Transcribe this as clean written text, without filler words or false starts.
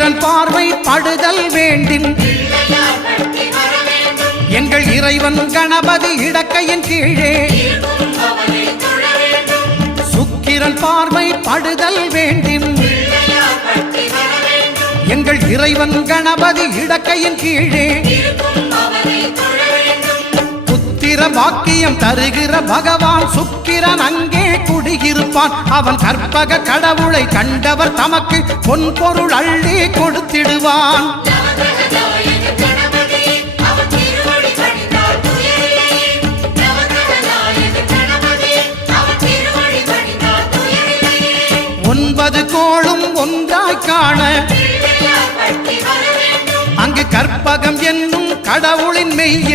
சுக்கிரன் பார்வை படுதல் வேண்டும். எங்கள் இறைவன் கணபதி இடக்கையின் கீழே சுக்கிரன் பார்வை படுதல் வேண்டும். எங்கள் இறைவன் கணபதி இடக்கையின் கீழே புத்திர பாக்கியம் தருகிற பகவான் சுக்கிரன் அங்கே குடியிருப்பான். அவன் கற்பக கடவுளை கண்டவர் தமக்கு பொன் பொருள் அள்ளி கொடுத்திடுவான். ஒன்பது கோளும் ஒன்றாய் காண அங்கு கற்பகம் என்னும் கடவுளின் மெய்ய